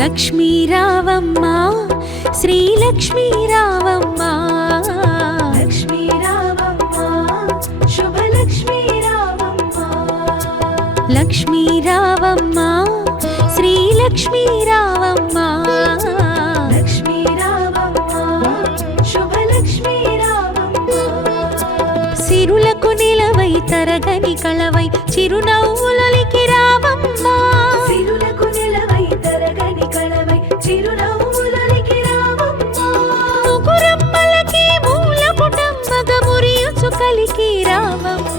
లక్ష్మీ రావమ్మ శ్రీలక్ష్మీ రావమ్మ లక్ష్మీ రావమ్మ శుభలక్ష్మీ రావమ్మ లక్ష్మీ రావమ్మ శ్రీలక్ష్మీ రావమ్మ లక్ష్మీ రావమ్మ శుభలక్ష్మీ రావమ్మ సిరులకు నిలవై తరగని కళవై చిరునవ్వులకి రావమ్మ సిరులకు నిలవై తరగని కళవై చిరునవ్వులకి రావమ్మ ముగురమ్మలకి మూల కుటుంబగ మురియుచు కలికి రావమ్మ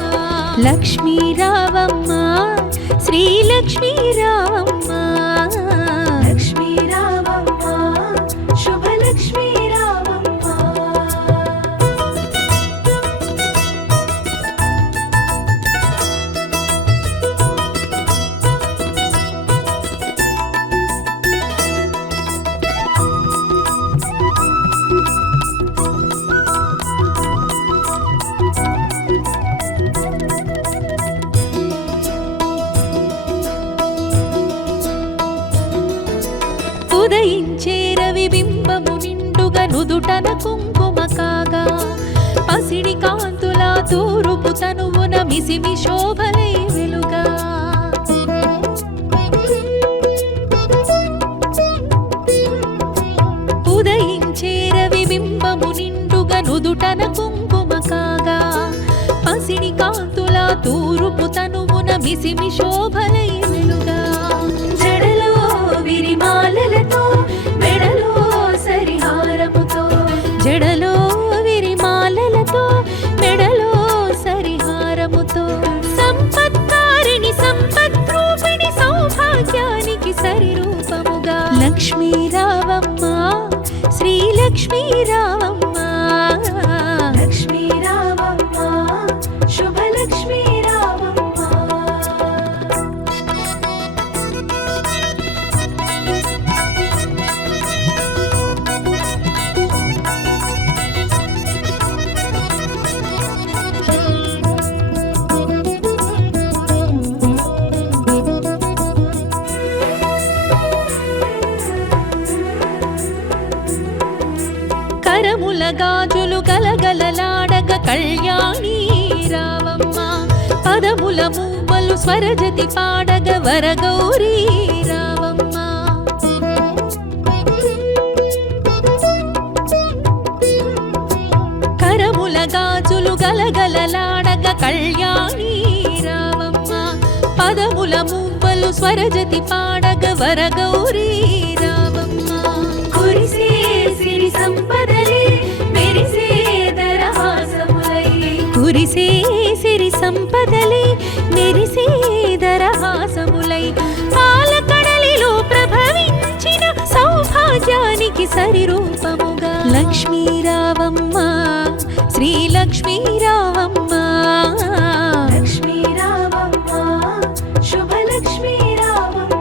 లక్ష్మీ రావమ్మ శ్రీలక్ష్మీ రావమ్మ లక్ష్మీ రావమ్మ శుభలక్ష్మీ రావమ్మ ఉదయించే రవి బింబము నిండుగా నుదుటన కుంకుమ కాగా పసిడి కాంతుల తూరుపు తనువున మిసిమి శోభలై వెలుగా ఉదయించే రవి బింబము నిండుగా నుదుటన కుంకుమ కాగా పసిడి కాంతుల తూరుపు తనువున మిసిమి శోభలై వెలుగా జడలో విరిమాలలతో మెడలో సరిహారముతో జడలో విరిమాలలతో మెడలో సరిహారముతో సంపత్కారిణి సంపద్రూపిణి సౌభాగ్యానికి సరిరూపముగా లక్ష్మీ రావమ్మ శ్రీలక్ష్మీ రావమ్మ లక్ష్మీ రావమ్మ శుభలక్ష్మీ రావమ్మ కరముల గాజులు గలగలలాడగ కళ్యాణి రావమ్మ పదముల మూవలు స్వరజతి పాడగ వరగౌరీ రావమ్మ కరముల గాజులు గలగలలాడగ కళ్యాణి రావమ్మ పదముల మూవలు స్వరజతి పాడగ వరగౌరీ రావమ్మ కురిసే సిరి సంపదలే మెరిసే దరహాసములై కురిసే సిరి సంపదలే మెరిసే దరహాసములై పాలకడలిలో ప్రభవించిన సౌభాగ్యానికి సరిరూపముగా లక్ష్మీ రావమ్మ శ్రీలక్ష్మీ రావమ్మ లక్ష్మీ రావమ్మ శుభలక్ష్మీ రావమ్మ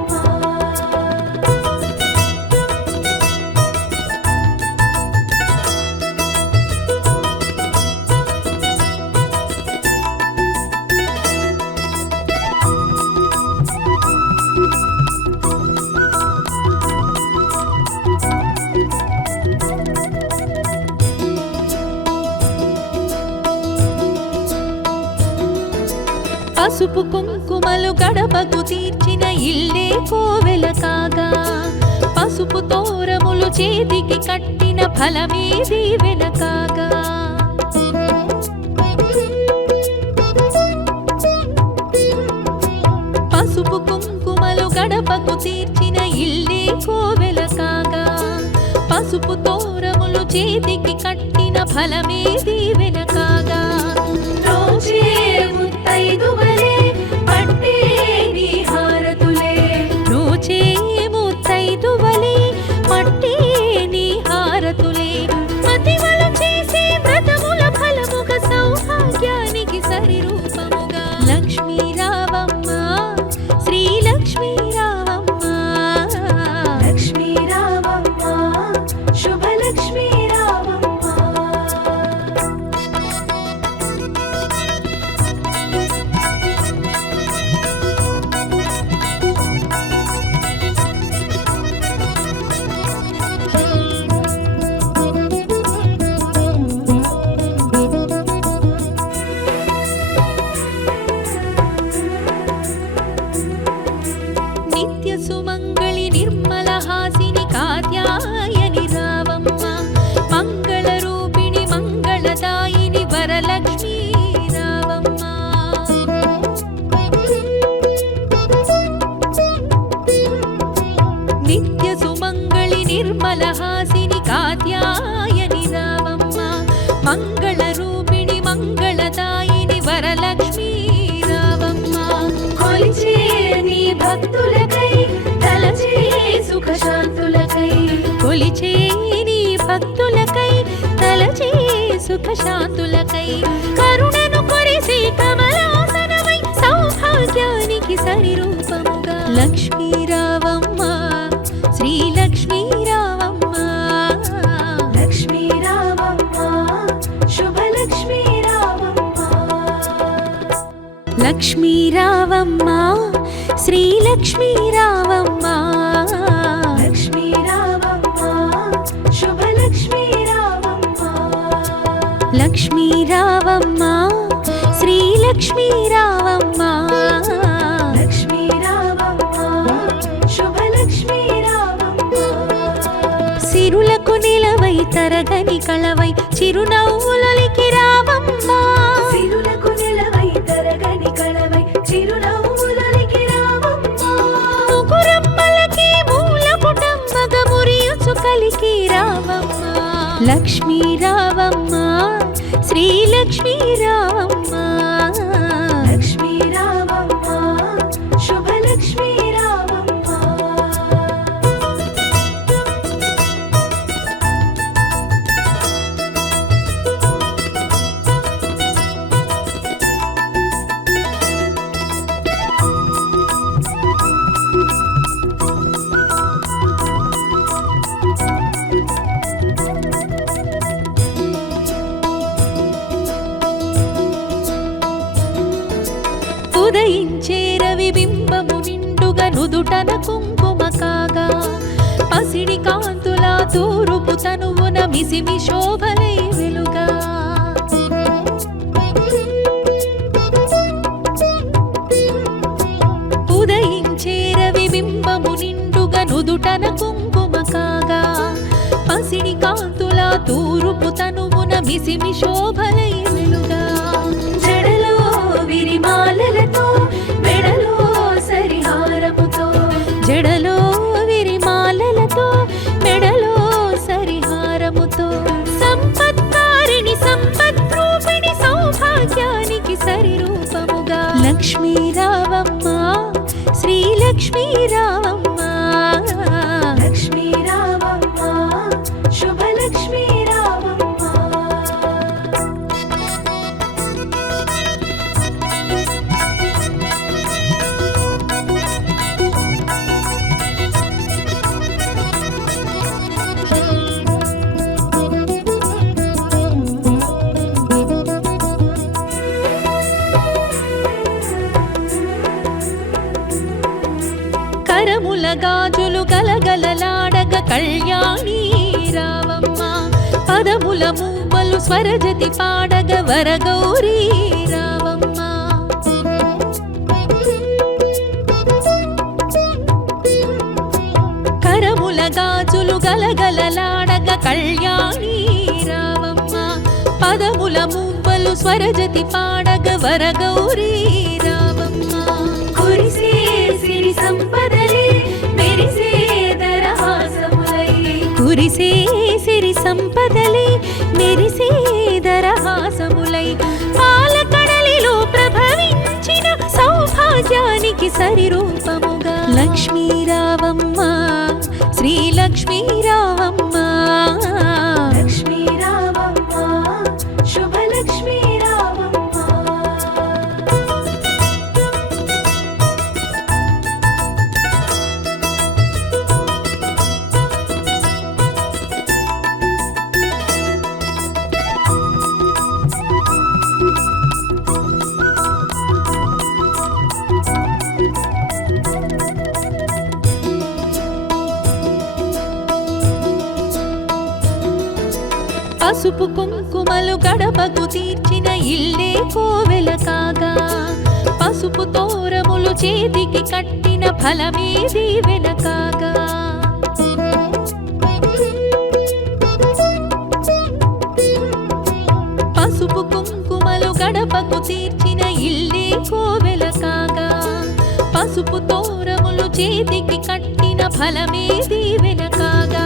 పసుపు కుంకుమలు గడపకు తీర్చిన ఇల్లే కోవెల కాగా పసుపు తోరములు చేతికి కట్టిన ఫలమే దీవెన కాగా పసుపు కుంకుమలు గడపకు తీర్చిన ఇల్లే కోవెల కాగా పసుపు తోరములు చేతికి కట్టిన ఫలమే దీవెన కాగా రోజే ముత్తైదువలే పట్టే నీ హారతులే రోజే ముత్తైదువలే పట్టే నీ హారతులే మతివలు చేసే వ్రతముల ఫలముగ సౌభాగ్యానికి సరిరూపముగా లక్ష్మీ రావమ్మ శ్రీలక్ష్మీ రావమ్మ లక్ష్మీ రావమ్మ శుభలక్ష్మీ రావమ్మ నిర్మల హాసిని కాత్యాయని రావమ్మ మంగళ రూపిణి మంగళదాయిని వరలక్ష్మీ రావమ్మ కొలిచే నీ భక్తులకై తలచే సుఖశాంతులకై కొలిచే నీ భక్తులకై తలచే సుఖశాంతులకై కరుణను కొరిసే కమలాసనమై సౌభాగ్యానికి సరిరూపముగా లక్ష్మీ రావమ్మ శ్రీ లక్ష్మీ రావమ్మ లక్ష్మీ రావమ్మ శుభలక్ష్మీ రావమ్మ లక్ష్మీ రావమ్మ శ్రీ లక్ష్మీ రావమ్మ లక్ష్మీ రావమ్మ శుభలక్ష్మీ రావమ్మ లక్ష్మీ రావమ్మ శ్రీ లక్ష్మీ రావమ్మ లక్ష్మీ రావమ్మ శుభలక్ష్మీ రావమ్మ సిరులకు నిలవై తరగని కళవై చిరునవ్వులొలికి రావమ్మ సిరులకు నిలవై తరగని కళవై చిరునవ్వులొలికి రావమ్మ ముగురమ్మలకి మూల పుటమ్మగ మురియుచు కలికి రావమ్మ లక్ష్మీ రావమ్మ శ్రీ లక్ష్మీ రావమ్మ లక్ష్మీ రావమ్మ శుభలక్ష్మీ రావమ్మ ఉదయించే రవి బింబము నిండుగా నుదుటన కుంకుమ కాగా పసిడి కాంతుల తూరుపు తనువున మిసిమి శోభలై వెలుగా ఉదయించే రవి బింబము నిండుగా నుదుటన కుంకుమ కాగా పసిడి కాంతుల తూరుపు తనువున మిసిమి శోభలై వెలుగా జడలో విరిమాలలతో మెడలో సరిహారముతో జడలో విరిమాలలతో మెడలో సరిహారముతో సంపత్కారిణి సంపద్రూపిణి సౌభాగ్యానికి సరిరూపముగా లక్ష్మీ రావమ్మ శ్రీ లక్ష్మీ రావమ్మ లక్ష్మీ రావమ్మ శుభలక్ష్మీ రావమ్మ కరముల గాజులు గలగలలాడగ కళ్యాణి రావమ్మ పదముల మూవలు స్వరజతి పాడగ వరగౌరీ రావమ్మ కరముల గాజులు గలగలలాడగ కళ్యాణి రావమ్మ పదముల మూవలు స్వరజతి పాడగ వరగౌరీ రావమ్మ కురిసే సిరి సంపదలే మెరిసే దరహాసములై కురిసే సిరి సంపదలే మెరిసే దరహాసములై పాలకడలిలో ప్రభవించిన సౌభాగ్యానికి సరిరూపముగా లక్ష్మీ రావమ్మ శ్రీ లక్ష్మీ రావమ్మ లక్ష్మీ రావమ్మ శుభలక్ష్మీ రావమ్మ పసుపు కుంకుమలు గడపకు తీర్చిన ఇల్లే కోవెల కాగా పసుపు తోరములు చేతికి కట్టిన ఫలమే దీవెన కాగా పసుపు కుంకుమలు గడపకు తీర్చిన ఇల్లే కోవెల కాగా పసుపు తోరములు చేతికి కట్టిన ఫలమే దీవెన కాగా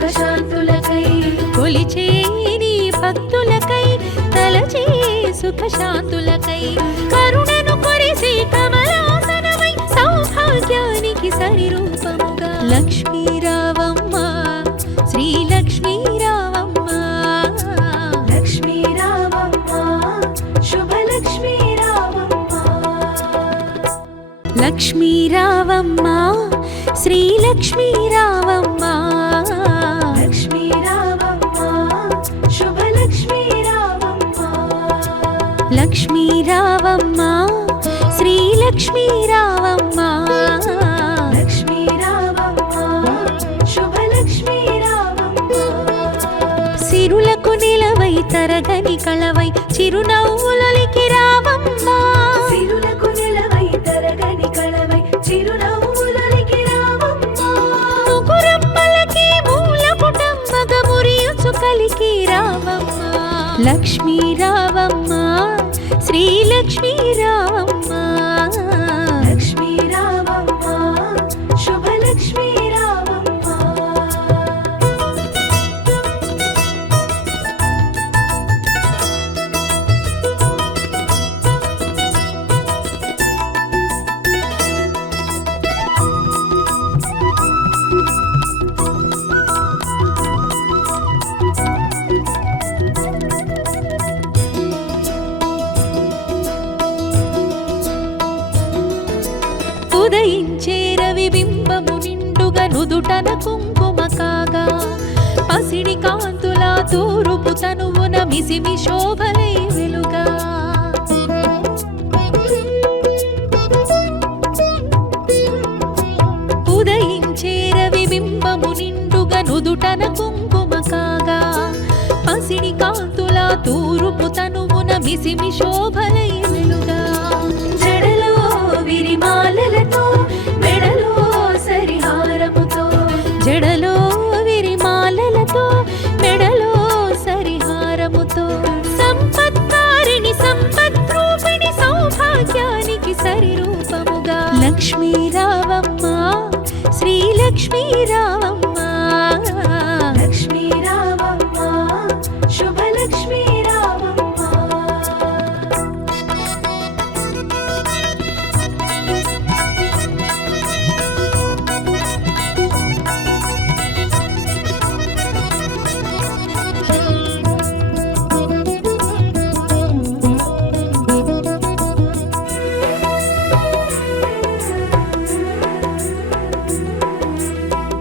సుఖశాంతులకై కొలిచే నీ భక్తులకై తలచే సుఖశాంతులకై కరుణను కొరిసి కమలాసనమై సౌభాగ్యానికి సరిరూపముగా లక్ష్మీ రావమ్మ శ్రీ లక్ష్మీ రావమ్మ లక్ష్మీ రావమ్మ శుభలక్ష్మీ రావమ్మ లక్ష్మీ రావమ్మ శ్రీ లక్ష్మీ రావమ్మ లక్ష్మీ రావమ్మ శుభలక్ష్మీ రావమ్మ లక్ష్మీ రావమ్మ శ్రీ లక్ష్మీ రావమ్మ లక్ష్మీ రావమ్మ శుభలక్ష్మీ రావమ్మ సిరులకు నిలవై తరగని కళవై చిరునవ్వులకి రావమ్మ సిరులకు నిలవై తరగని కళవై చిరునవ్వులకి రావమ్మ ముగురమ్మలకి మూల కుటుంబగ మురియుచు కలికి రావమ్మ లక్ష్మీ రావమ్మ శ్రీ లక్ష్మీ రావమ్మ లక్ష్మీ రావమ్మ శుభలక్ష్మీ రావమ్మ ఉదయించే రవి బింబము నిండుగా నుదుటన కుంకుమ కాగా పసిడి కాంతుల తూరుపు తనువున మిసిమి శోభలై వెలుగా ఉదయించే రవి బింబము నిండుగా నుదుటన కుంకుమ కాగా పసిడి కాంతుల తూరుపు తనువున మిసిమి శోభలై వెలుగా జడలో విరిమాలలతో మెడలో సరిహారముతో జడలో విరిమాలలతో మెడలో సరిహారముతో సంపత్కారిణి సంపద్రూపిణి సౌభాగ్యానికి సరిరూపముగా లక్ష్మీ రావమ్మ శ్రీ లక్ష్మీ రావమ్మ లక్ష్మీ రావమ్మ శుభలక్ష్మీ రావమ్మ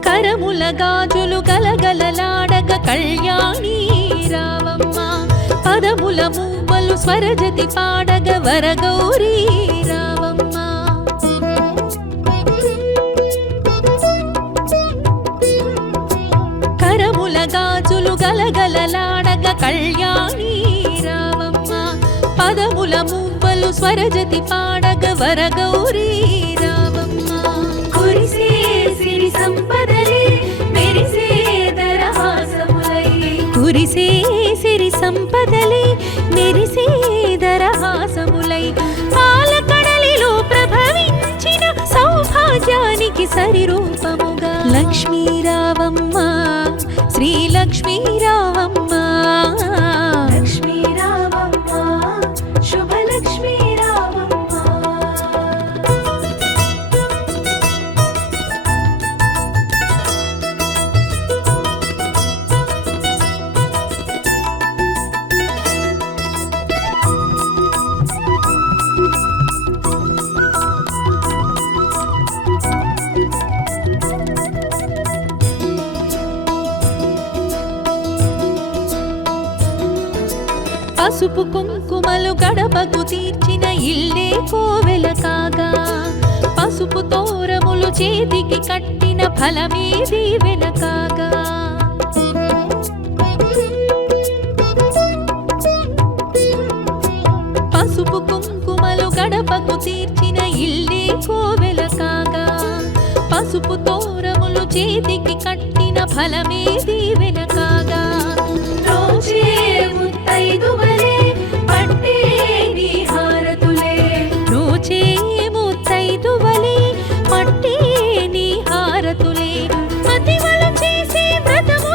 కరముల గాజులు గలగలలాడగ కళ్యాణి రావమ్మ పదముల మూవలు స్వరజతి పాడగ వరగౌరీ రావమ్మ కరముల గాజులు గలగలలాడగ కళ్యాణి రావమ్మ పదముల మూవలు స్వరజతి పాడగ వరగౌరీ రావమ్మ కురిసే సిరి సంపదలే మెరిసే దరహాసములై కురిసే సిరి సంపదలే మెరిసే దరహాసములై పాలకడలిలో ప్రభవించిన సౌభాగ్యానికి సరిరూపముగా లక్ష్మీ రావమ్మ శ్రీ లక్ష్మీ రావమ్మ లక్ష్మీ రావమ్మ శుభలక్ష్మీ రావమ్మ పసుపు కుంకుమలు గడపకు తీర్చిన ఇల్లే కోవెల కాగా పసుపు తోరములు చేతికి కట్టిన ఫలమే దీవెన కాగా పసుపు కుంకుమలు గడపకు తీర్చిన ఇల్లే కోవెల కాగా పసుపు తోరములు చేతికి కట్టిన ఫలమే దీవెన కాగా రోజే ముత్తైదువలే పట్టే నీ హారతులే రోజే ముత్తైదువలే పట్టే నీ హారతులే మతివలు చేసే వ్రతము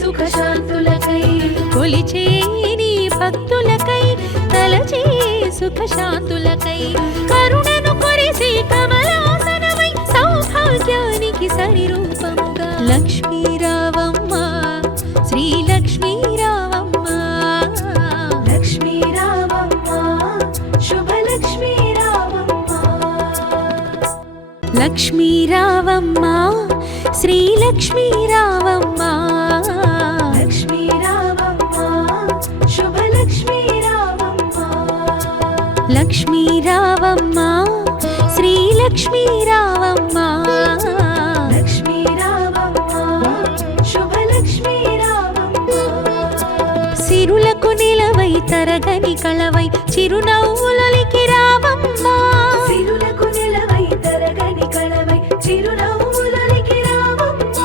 సుఖశాంతులకై కొలిచే నీ భక్తులకై తలచే సుఖశాంతులకై కరుణను కొరిసే కమలాసనమై సౌభాగ్యానికి సరిరూపముగా లక్ష్మీ రావమ్మ శ్రీ లక్ష్మీ రావమ్మ లక్ష్మీ రావమ్మ శుభలక్ష్మీ రావమ్మ లక్ష్మీ రావమ్మ శ్రీ లక్ష్మీ రావమ్మ లక్ష్మీ రావమ్మ శుభలక్ష్మీ రావమ్మ లక్ష్మీ రావమ్మ శ్రీ లక్ష్మీ రావమ్మ లక్ష్మీ రావమ్మ శుభలక్ష్మీ రావమ్మ సిరులకు నిలవై తరగని కళవై చిరునవ్వులకి రావమ్మ సిరులకు నిలవై తరగని కళవై చిరునవ్వులకి రావమ్మ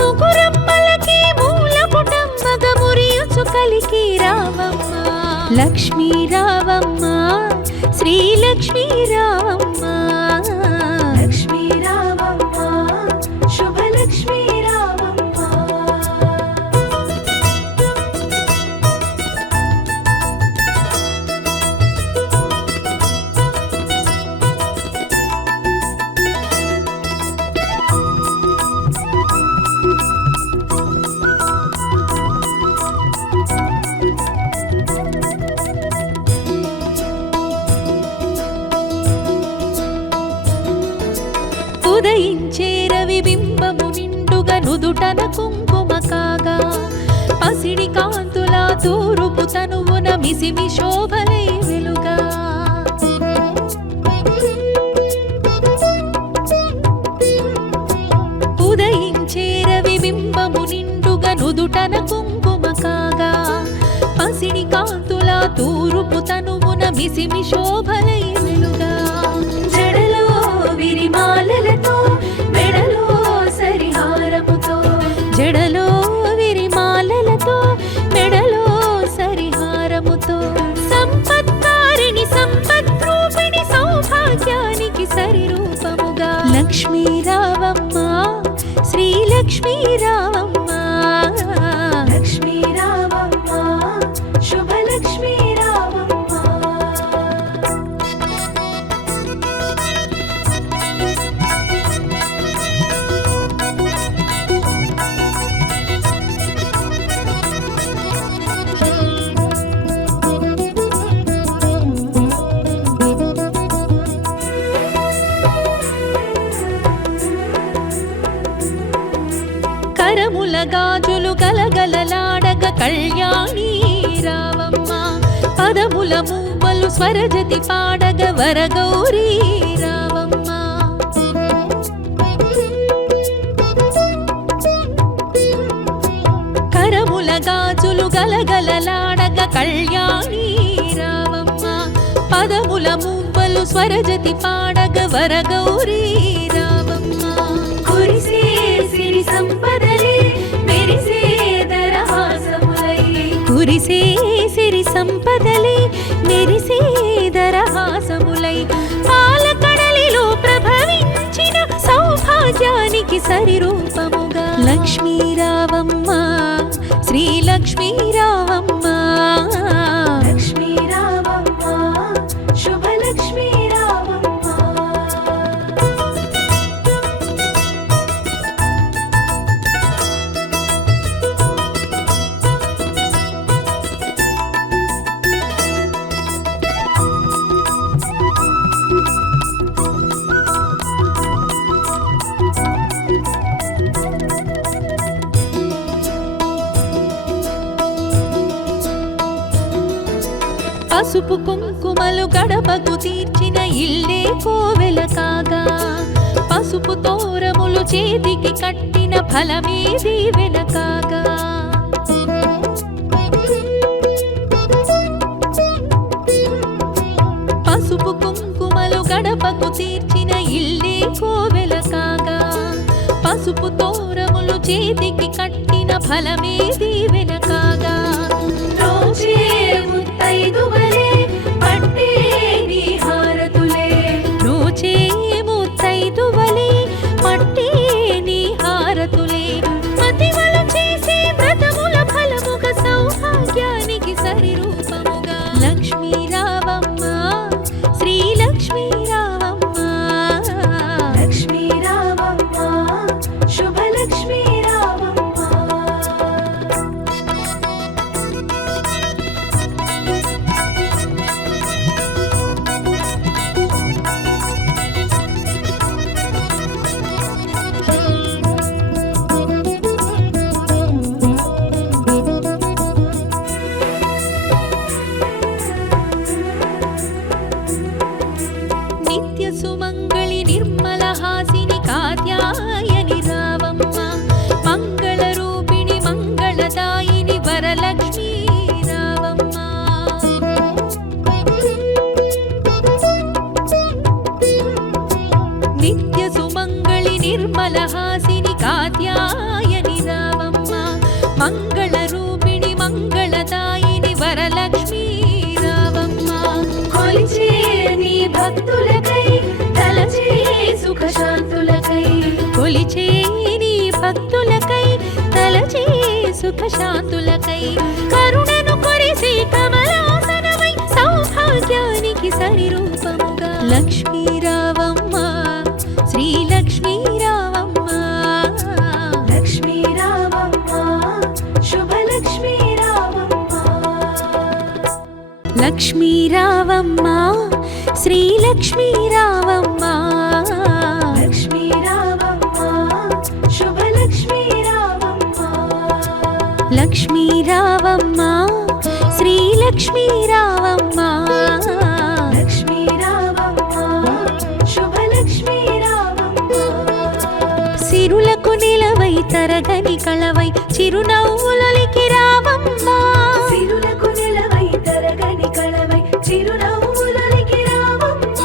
ముగురమ్మలకి మూల కుటుంబగ మురియుచు కలికి రావమ్మ లక్ష్మీ రావమ్మ శ్రీ లక్ష్మీ రావమ్మ లక్ష్మీ రావమ్మ శుభలక్ష్మీ రావమ్మ ఉదయించే రవి బింబము నిండుగా నుదుటన కుంకుమ కాగా పసిడి కాంతుల తూరుపు తనువున మిసిమి శోభలై వెలుగా ఉదయించే రవి బింబము నిండుగా నుదుటన కుంకుమ కాగా పసిడి కాంతుల తూరుపు తనువున మిసిమి శోభలై వెలుగా జడలో విరిమాలలతో మెడలో సరిహారముతో జడలో విరిమాలలతో మెడలో సరిహారముతో సంపత్కారిణి సంపద్రూపిణి సౌభాగ్యానికి సరిరూపముగా లక్ష్మీ రావమ్మ శ్రీ లక్ష్మీ రావమ్మ లక్ష్మీ రావమ్మ శుభలక్ష్మీ రావమ్మ కరముల గాజులు గలగలలాడగ కళ్యాణి రావమ్మ పదముల మూవలు స్వరజతి పాడగ వరగౌరీ రావమ్మ కరముల గాజులు గలగలలాడగ కళ్యాణి రావమ్మ పదముల మూవలు స్వరజతి పాడగ వరగౌరీ రావమ్మ కురిసే సిరి సంపదలే మెరిసే దరహాసములై కురిసే సిరి సంపదలే మెరిసే దరహాసములై పాలకడలిలో ప్రభవించిన సౌభాగ్యానికి సరిరూపముగా లక్ష్మీ రావమ్మ శ్రీ లక్ష్మీ రావమ్మ లక్ష్మీ రావమ్మ శుభలక్ష్మీ రావమ్మ పసుపు కుంకుమలు గడపకు తీర్చిన ఇల్లే కోవెల కాగా పసుపు తోరములు చేతికి కట్టిన ఫలమే దీవెన కాగా పసుపు కుంకుమలు గడపకు తీర్చిన ఇల్లే కోవెల కాగా పసుపు తోరములు చేతికి కట్టిన ఫలమే దీవెన కాగా రోజే ముత్తైదువలే పట్టే నీ హారతులే రోజే ముత్తైదువలే పట్టే నీ హారతులే మతివలు చేసే వ్రత మంగళ రూపిణి మంగళదాయిని వరలక్ష్మీ రావమ్మ. కొలిచే నీ భక్తులకై తలచే సుఖశాంతులకై కొలిచే నీ భక్తులకై తలచే సుఖశాంతులకై కరుణను కొరిసే కమలాసనమై సౌభాగ్యానికి సరిరూపముగా లక్ష్మీ రావమ్మ శ్రీ లక్ష్మీ రావమ్మ. లక్ష్మీ రావమ్మ శుభలక్ష్మీ రావమ్మ. లక్ష్మీ రావమ్మ శ్రీ లక్ష్మీ రావమ్మ. లక్ష్మీ రావమ్మ శుభలక్ష్మీ రావమ్మ. లక్ష్మీ రావమ్మ శ్రీ లక్ష్మీ రావమ్మ. లక్ష్మీ రావమ్మ శుభలక్ష్మీ రావమ్మ. సిరులకు నిలవై తరగని కళవై చిరునవ్వులొలికి రావమ్మ. సిరులకు నిలవై తరగని కళవై చిరునవ్వులొలికి రావమ్మ.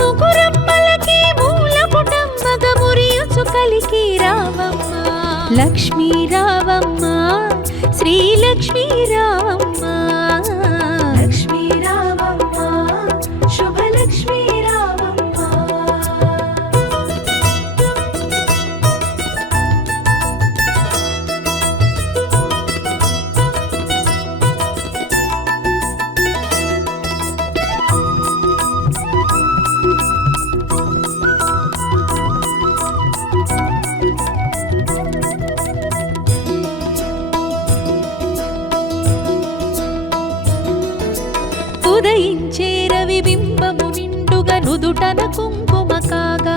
ముగురమ్మలకి మూలపుటమ్మగ మురియుచు కలికి రావమ్మ. లక్ష్మీ రావమ్మ శ్రీ లక్ష్మీ రావమ్మ. లక్ష్మీ రావమ్మ శుభలక్ష్మీ రావమ్మ. ఉదయించే రవి బింబము నిండుగా నుదుటన కుంకుమ కాగా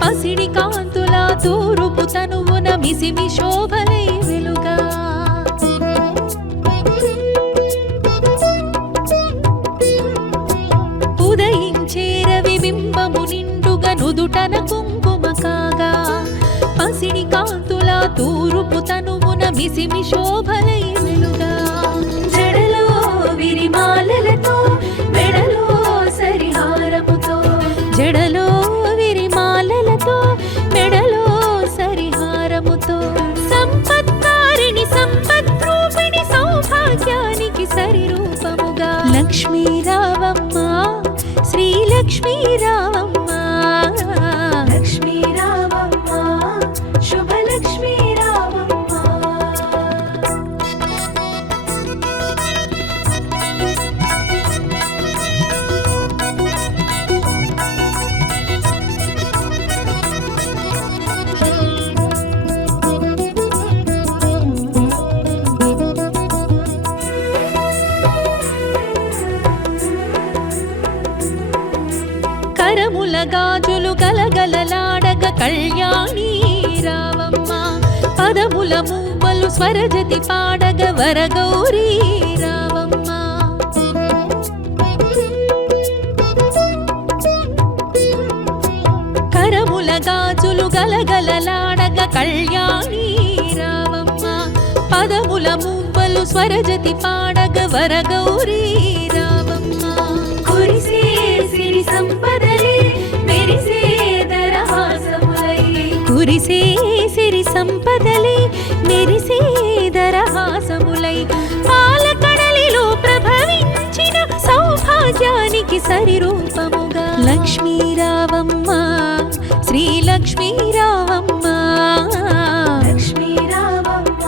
పసిడి కాంతుల తూరుపు తనువున మిసిమి శోభలై వెలుగా. ఉదయించే రవి బింబము నిండుగా నుదుటన కుంకుమ కాగా పసిడి కాంతుల తూరుపు తనువున మిసిమి శోభలై వెలుగా. జడలో విరిమాలలతో మెడలో సరిహారముతో జడలో విరిమాలలతో మెడలో సరిహారముతో సంపత్కారిణి సంపద్రూపిణి సౌభాగ్యానికి సరిరూపముగా లక్ష్మీ రావమ్మ శ్రీ లక్ష్మీ రావమ్మ. లక్ష్మీ రావమ్మ శుభలక్ష్మీ రావమ్మ. కరముల గాజులు గలగలలాడగ కళ్యాణి రావమ్మ. పదముల మూవలు స్వరజతి పాడగ వరగౌరీ రావమ్మ. కరముల గాజులు గలగలలాడగ కళ్యాణి రావమ్మ. పదముల మూవలు స్వరజతి పాడగ వరగౌరీ రావమ్మ. కురిసే సిరి సంపదలే మెరిసే దరహాసములై కురిసే సిరి సంపదలే మెరిసే దరహాసములై పాలకడలిలో ప్రభవించిన సౌభాగ్యానికి సరిరూపముగా లక్ష్మీ రావమ్మ శ్రీ లక్ష్మీ రావమ్మ. లక్ష్మీ రావమ్మ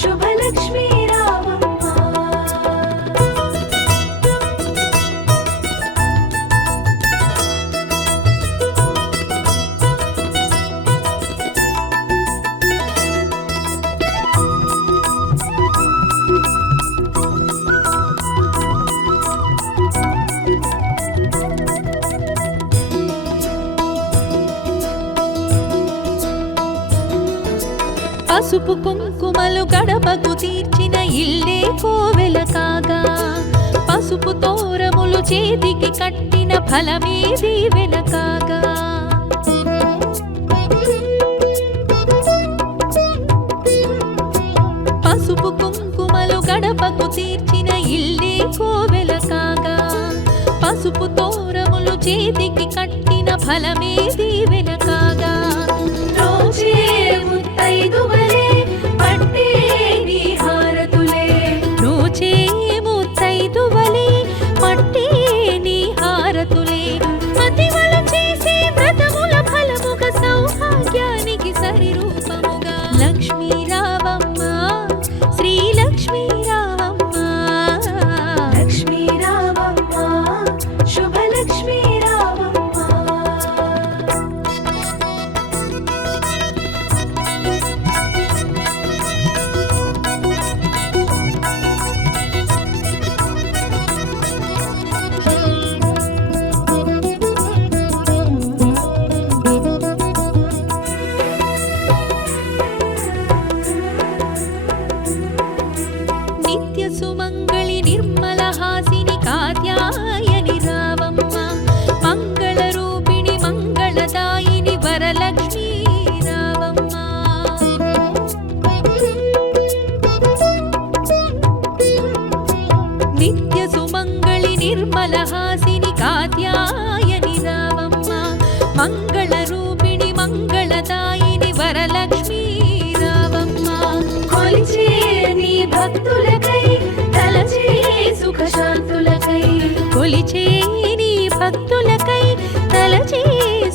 శుభలక్ష్మీ రావమ్మ. పసుపు కుంకుమలు గడపకు తీర్చిన ఇల్లే కోవెల కాగా పసుపు తోరములు చేతికి కట్టిన ఫలమే దీవెన కాగా. పసుపు కుంకుమలు గడపకు తీర్చిన ఇల్లే కోవెల కాగా పసుపు తోరములు చేతికి కట్టిన ఫలమే దీవెన కాగా. రోజే ముత్తైదువలే పట్టే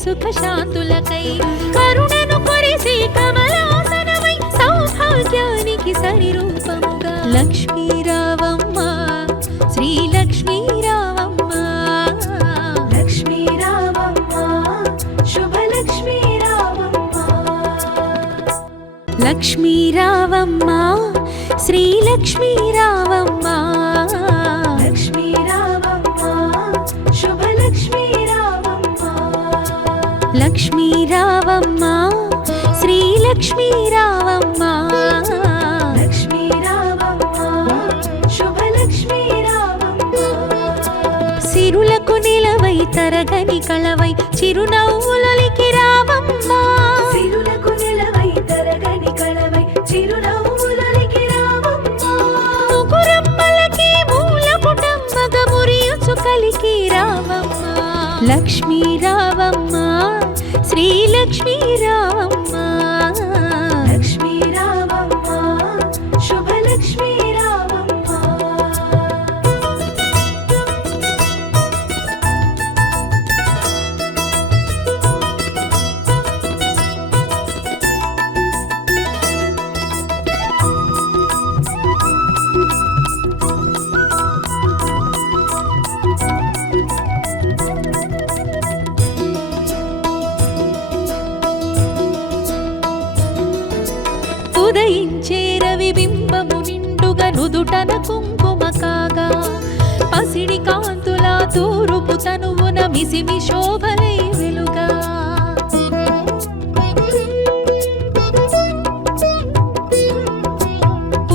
సుఖ శాంతులకై కరుణను కొరిసి కమలాసనమై సౌభాగ్యానికి సరి రూపముగా లక్ష్మీ రావమ్మ శ్రీ లక్ష్మీ రావమ్మ లక్ష్మీ రావమ్మ శుభలక్ష్మీ రావమ్మ లక్ష్మీ రావమ్మ శ్రీ లక్ష్మీ రావమ్మ లక్ష్మీ రావమ్మ శుభలక్ష్మీ రావమ్మ లక్ష్మీ రావమ్మ శ్రీ లక్ష్మీ రావమ్మ లక్ష్మీ రావమ్మ శుభలక్ష్మీ రావమ్మ సిరులకు నిలవై తరగని కళవై చిరునవ్వులకి రావమ్మ సిరులకు నిలవై తరగని కళవై చిరునవ్వులకి రావమ్మ ముగురమ్మలకి మూల పుటమ్మగ మురియుచు కలికి రావమ్మ లక్ష్మీ రావమ్మ శ్రీ లక్ష్మీ రావమ్మ లక్ష్మీ రావమ్మ శుభలక్ష్మీ రావమ్మ ఉదయించే రవి బింబము నిండుగా నుదుటన కుంకుమ కాగా పసిడి కాంతుల తూరుపు తనువున మిసిమి శోభలై వెలుగా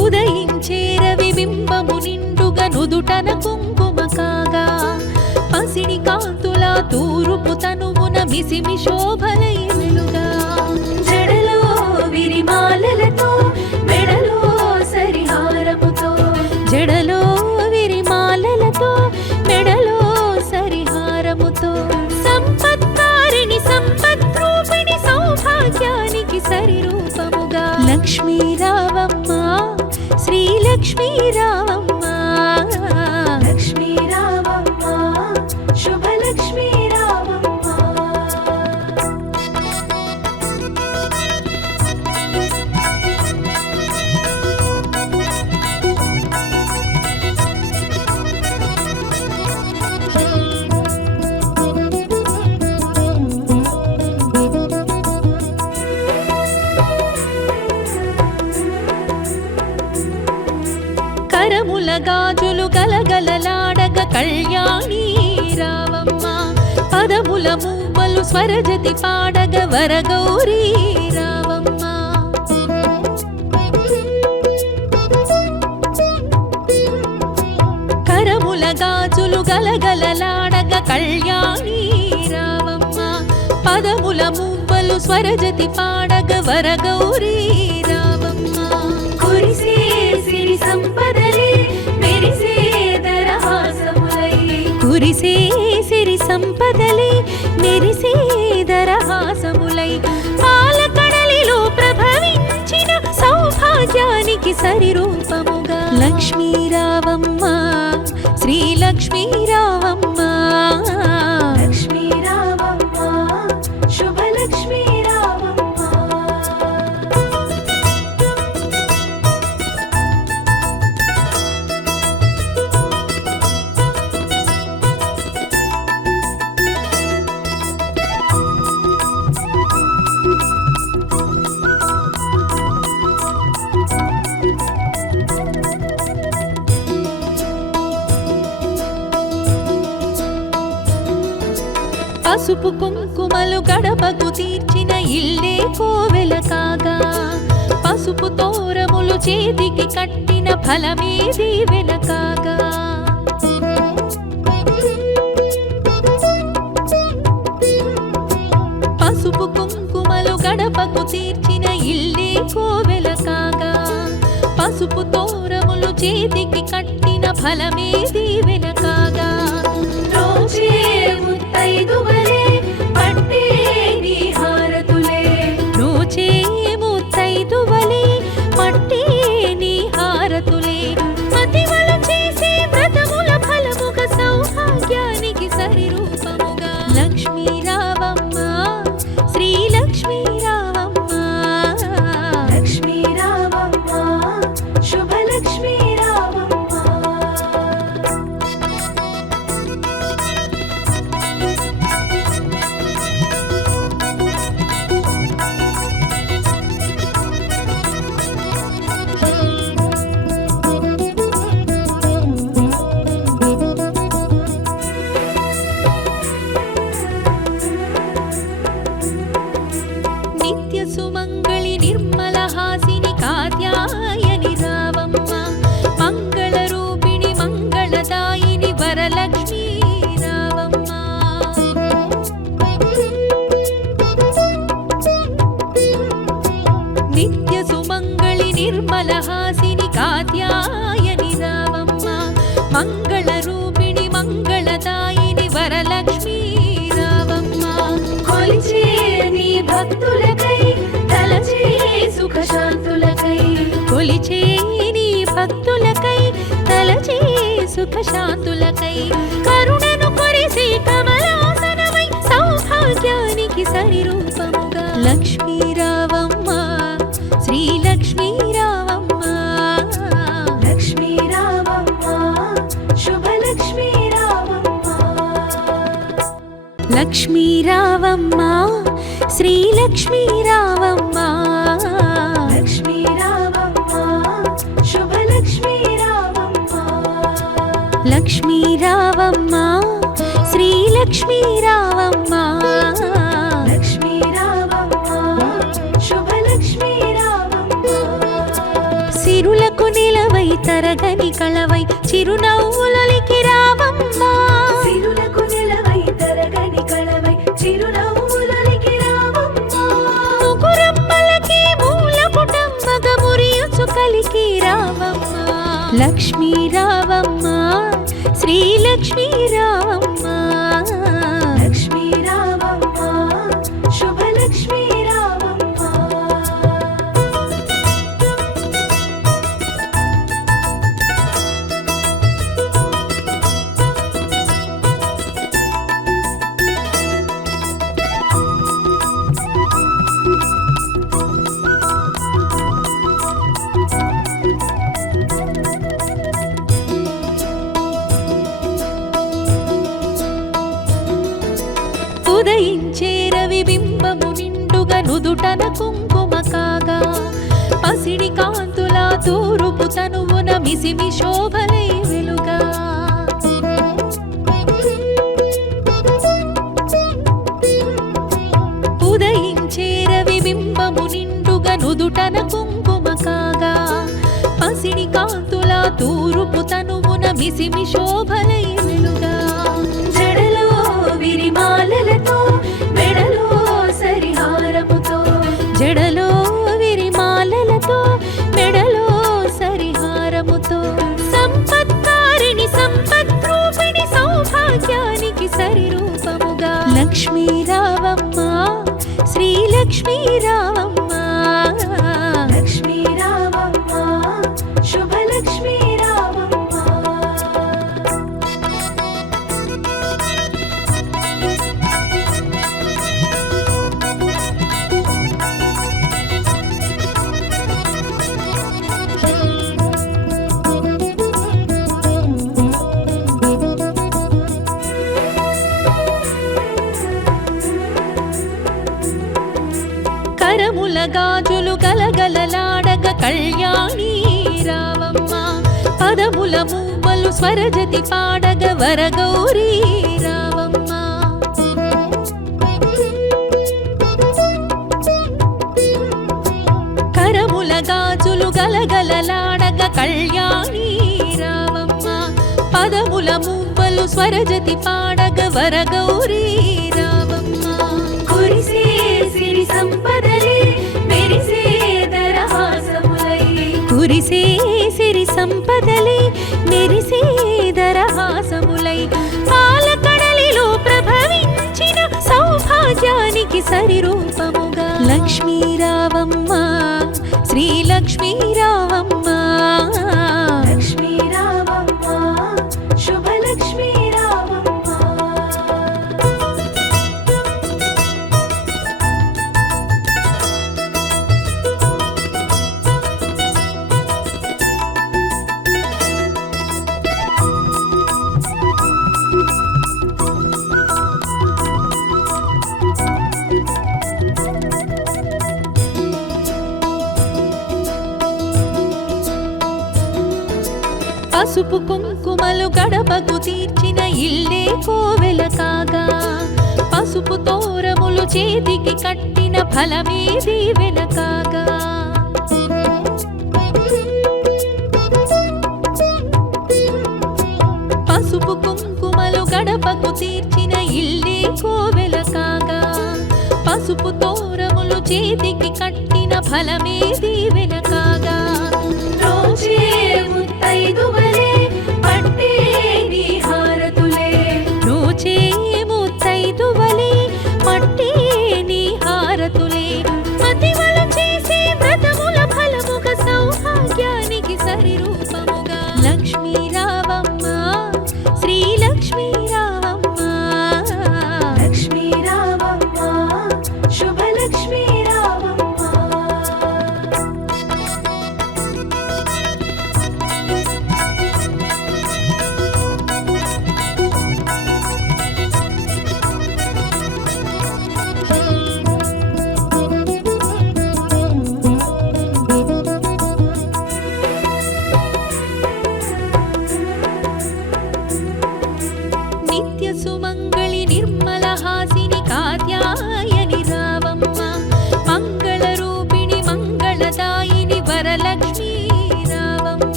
ఉదయించే రవి బింబము నిండుగా నుదుటన కుంకుమ కాగా పసిడి కాంతుల తూరుపు తనువున మిసిమి శోభలై వెలుగా జడలో విరిమాలలతో మెడలో సరిహారముతో జడలో విరిమాలలతో మెడలో సరిహారముతో సంపత్కారిణి సంపద్రూపిణి సౌభాగ్యానికి సరి రూపముగా లక్ష్మీ రావమ్మ శ్రీ లక్ష్మీ రావమ్మ లక్ష్మీ రావమ్మ శుభలక్ష్మీ రావమ్మ కరముల గాజులు గలగలలాడగ కళ్యాణి రావమ్మ పదముల మూవలు స్వరజతి పాడగ వరగౌరీ రావమ్మ కరముల గాజులు గలగలలాడగ కళ్యాణి రావమ్మ పదముల మూవలు స్వరజతి పాడగ వరగౌరీ రావమ్మ కురిసే సిరి సంపదలే మెరిసే దరహాసములై కురిసే సిరి సంపదలే మెరిసే దరహాసములై పాలకడలిలో ప్రభవించిన సౌభాగ్యానికి సరి రూపముగా లక్ష్మీ రావమ్మ శ్రీ లక్ష్మీ రావమ్మ లక్ష్మీ రావమ్మ శుభలక్ష్మీ రావమ్మ పసుపు కుంకుమలు గడపకు తీర్చిన ఇల్లే కోవెల కాగా పసుపు తోరములు చేతికి కట్టిన ఫలమే దీవెన కాగా పసుపు కుంకుమలు గడపకు తీర్చిన ఇల్లే కోవెల కాగా పసుపు తోరములు చేతికి కట్టిన ఫలమే దీవెన కాగా రోజే ముత్తైదువలే పట్టే నీ హారతులే రోజే ముత్తైదువలే పట్టే నీ హారతులే మతివలు చేసే వ్రతముల ఫలముగా సౌభాగ్యానికి సరి రూపముగా లక్ష్మీ రావమ్మ సుఖశాంతులకై కొలిచే నీ భక్తులకై తలచే సుఖశాంతులకై కరుణను కొరిసి కమలాసనమై సౌభాగ్యానికి సరిరూపముగా లక్ష్మీ రావమ్మ శ్రీ లక్ష్మీ రావమ్మ లక్ష్మీ రావమ్మ శుభలక్ష్మీ రావమ్మ లక్ష్మీ రావమ్మ శ్రీ లక్ష్మీ రావమ్మ లక్ష్మీ రావమ్మ శుభలక్ష్మీ రావమ్మ లక్ష్మీ రావమ్మ శ్రీ లక్ష్మీ రావమ్మ లక్ష్మీ రావమ్మ శుభలక్ష్మీ రావమ్మ సిరులకు నిలవై తరగని కళవై చిరునవ్వులొలికి రావమ్మ సిరులకు నిలవై తరగని కళవై చిరునవ్వులొలికి రావమ్మ ముగురమ్మలకి మూలపుటమ్మగ మురియుచు కలికి రావమ్మ లక్ష్మీ రావమ్మ శ్రీ లక్ష్మీ రావమ్మ లక్ష్మీ రావమ్మ శుభలక్ష్మీ రావమ్మ ఉదయించే రవి బింబము నిండుగా నుదుటన కుంకుమ కాగా పసిడి కాంతుల తూరుపు తనువున మిసిమి శోభలై వెలుగా ఉదయించే రవి బింబము నిండుగా నుదుటన కుంకుమ కాగా పసిడి కాంతుల తూరుపు తనువున మిసిమి శోభలై వెలుగా జడలో విరిమాలలతో మెడలో సరిహారముతో జడలో విరిమాలలతో మెడలో సరిహారముతో సంపత్కారిణి సంపద్రూపిణి సౌభాగ్యానికి సరిరూపముగా లక్ష్మీ రావమ్మ శ్రీ లక్ష్మీ రావమ్మ లక్ష్మీ రావమ్మ శుభలక్ష్మీ రావమ్మ కరముల గాజులు గలగలలాడగ కళ్యాణి రావమ్మ పదముల మూవలు స్వరజతి పాడగ వరగౌరీ రావమ్మ కరముల గాజులు గలగలలాడగ కళ్యాణి రావమ్మ పదముల మూవలు స్వరజతి పాడగ వరగౌరీ రావమ్మ కురిసే సిరి సంపదలే మెరిసే దరహాసములై కురిసే సిరి సంపదలే మెరిసే దరహాసములై పాలకడలిలో ప్రభవించిన సౌభాగ్యానికి సరిరూపముగా లక్ష్మీ రావమ్మ శ్రీ లక్ష్మీ రావమ్మ లక్ష్మీ రావమ్మ శుభలక్ష్మీ రావమ్మ పసుపు కుంకుమలు గడపకు తీర్చిన ఇల్లే కోవెల కాగా పసుపు తోరములు చేతికి కట్టిన ఫలమే దీవెన కాగా పసుపు కుంకుమలు గడపకు తీర్చిన ఇల్లే కోవెల కాగా పసుపు తోరములు చేతికి కట్టిన ఫలమే దీవెన కాగా రోజే ముత్తైదువలే పట్టే నీ హారతులే రోజే ముత్తైదువలే పట్టే నీ హారతులే మతివలు చేసే వ్రతము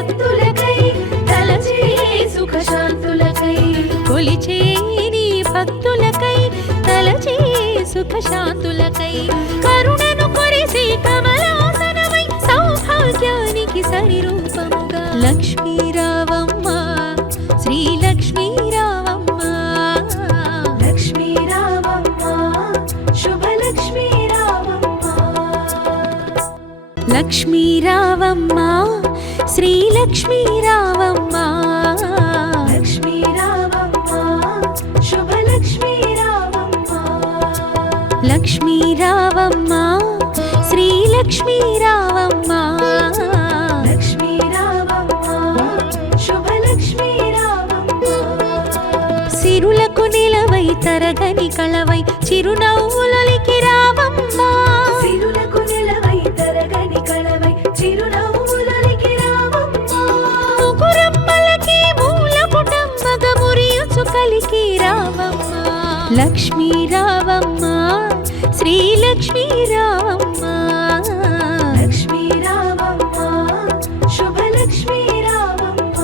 భక్తులకై తలచే సుఖశాంతులకై కొలిచే నీ భక్తులకై తలచే సుఖశాంతులకై కరుణను కొరిసి కమలాసనమై సౌభాగ్యానికి సరిరూపముగా లక్ష్మీ రావమ్మ శ్రీ లక్ష్మీ రావమ్మ లక్ష్మీ రావమ్మ శుభలక్ష్మీ రావమ్మ లక్ష్మీ రావమ్మ శ్రీ లక్ష్మీ రావమ్మ లక్ష్మీ రావమ్మ శుభలక్ష్మీ రావమ్మ లక్ష్మీ రావమ్మ శ్రీ లక్ష్మీ రావమ్మ లక్ష్మీ రావమ్మ శుభలక్ష్మీ రావమ్మ సిరులకు నిలవై తరగని కళవై చిరునవ్వులకి రావమ్మ సిరులకు నిలవై తరగని కళవై చిరునవ్వులకి రావమ్మ ముగురమ్మలకి మూల కుటుంబగ మురియుచు కలికి రావమ్మ లక్ష్మీ రావమ్మ శ్రీ లక్ష్మీ రావమ్మ లక్ష్మీ రావమ్మ శుభలక్ష్మీ రావమ్మ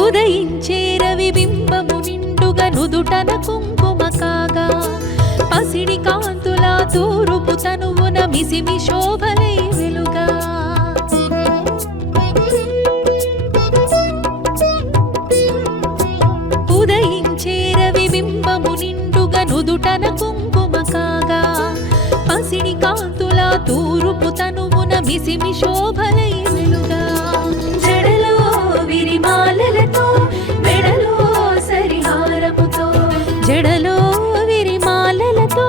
ఉదయించే రవి బింబము నిండుగా నుదుటన కుంకుమ కాగా పసిడి కాంతుల తూరుపు తనువున మిసిమి శోభలై వెలుగా ఉదయించే రవి బింబము నిండుగా నుదుటన కుంకుమ కాగా పసిడి కాంతుల తూరుపు తనువున మిసిమి శోభలై వెలుగా జడలో విరిమాలలతో మెడలో సరిహారముతో జడలో విరిమాలలతో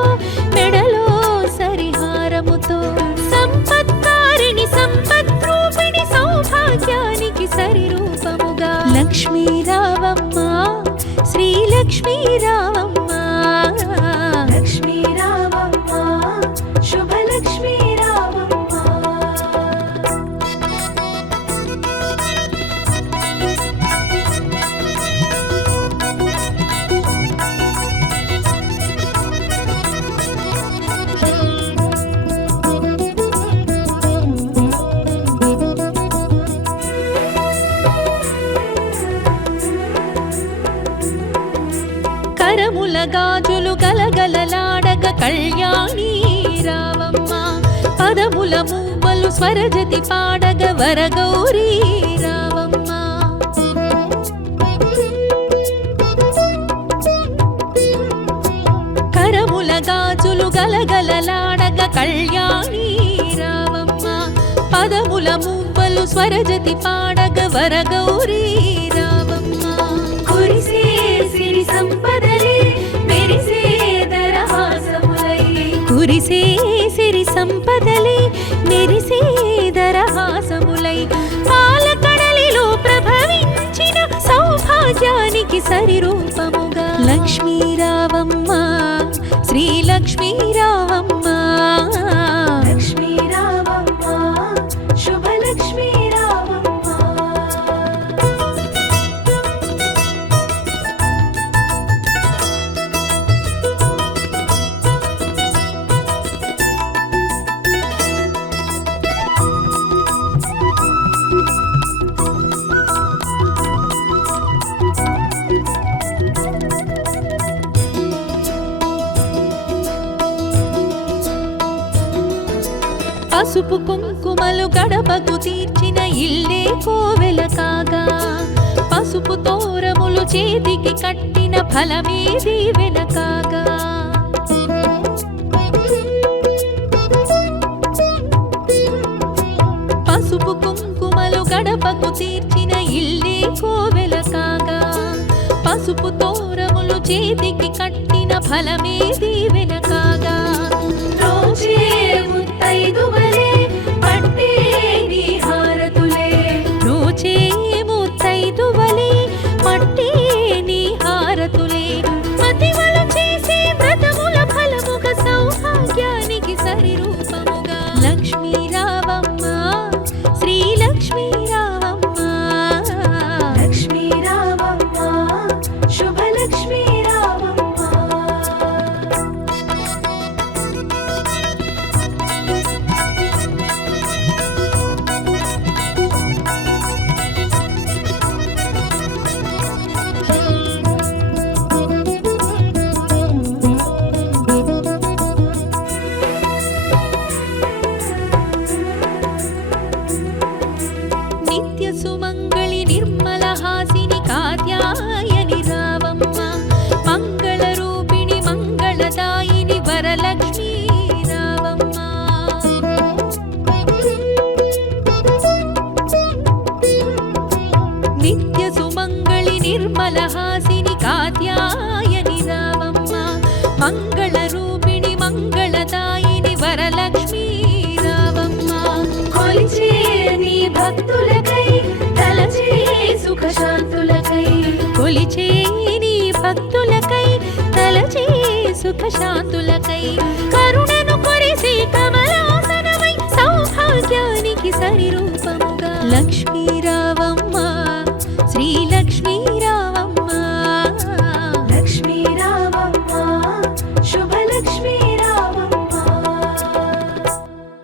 మెడలో సరిహారముతో సంపత్కారిణి సంపద్రూపిణి సౌభాగ్యానికి సరిరూపముగా లక్ష్మీ రావమ్మ శ్రీ లక్ష్మీ రావమ్మ లక్ష్మీ రావమ్మ శుభలక్ష్మీ రావమ్మ కరముల గాజులు గలగలలాడగ కళ్యాణి రావమ్మ పదముల మూవలు స్వరజతి పాడగ వరగౌరీ రావమ్మ కరముల గాజులు గలగలలాడగ కళ్యాణి రావమ్మ పదముల మూవలు స్వరజతి పాడగ వరగౌరీ రావమ్మ కురిసే సిరి సంపదలే మెరిసే దరహాసములై కురిసే సిరి సంపదలే మెరిసే దరహాసములై పాలకడలిలో ప్రభవించిన సౌభాగ్యానికి సరిరూపముగా లక్ష్మీ రావమ్మ శ్రీ లక్ష్మీ రావమ్మ లక్ష్మీ రావమ్మ శుభలక్ష్మీ రావమ్మ పసుపు కుంకుమలు గడపకు తీర్చిన ఇల్లే కోవెల కాగా పసుపు తోరములు చేతికి కట్టిన ఫలమే దీవెన కాగా పసుపు కుంకుమలు గడపకు తీర్చిన ఇల్లే కోవెల కాగా పసుపు తోరములు చేతికి కట్టిన ఫలమే దీవెన కాగా రోజే ముత్తైదువలే పట్టే నీ హారతులే రోజే ముత్తైదువలే పట్టే నీ హారతులే సుఖ శాంతులకై కరుణను కొరిసి కమలాసనమై సౌభాగ్యానికి సరి రూపముగా లక్ష్మీ